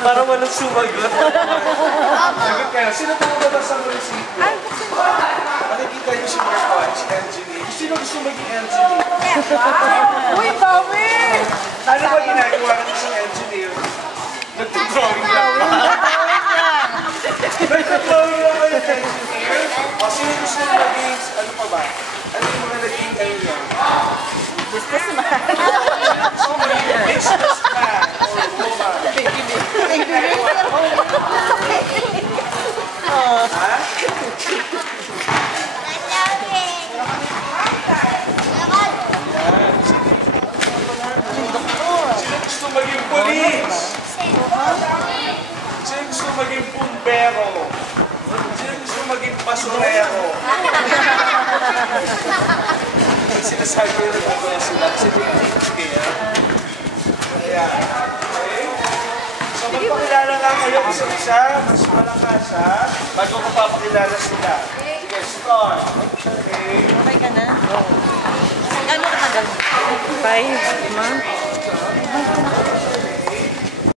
Para walang sumagot. Sagot kayo. Sino tumulabas sa munisipyo? Makikita niyo si Marco, si Angeline. Sino gusto maging Angeline? Uy, bawi! Ano ba ginagawa ng isang Angeline? Nagtutrawing lang ba? Nagtutrawing lang kayo, Angeline? O sino gusto maging, ano pa ba? Ano yung mga naging kayo yan? Businessman. Businessman or woman? Ha? Sino gusto maging polis? Sino gusto maging pumbero? Sino gusto maging basurero? Sinasabi ko na ba sila? Sige, ayan. Okay? So, magpakilala lang kayo isa-isa, mas malakas ha, bago ko papakilala sila. Sige, start. Okay. Okay ka na? Oo. Gano'n ka tagal? 5, 5 months.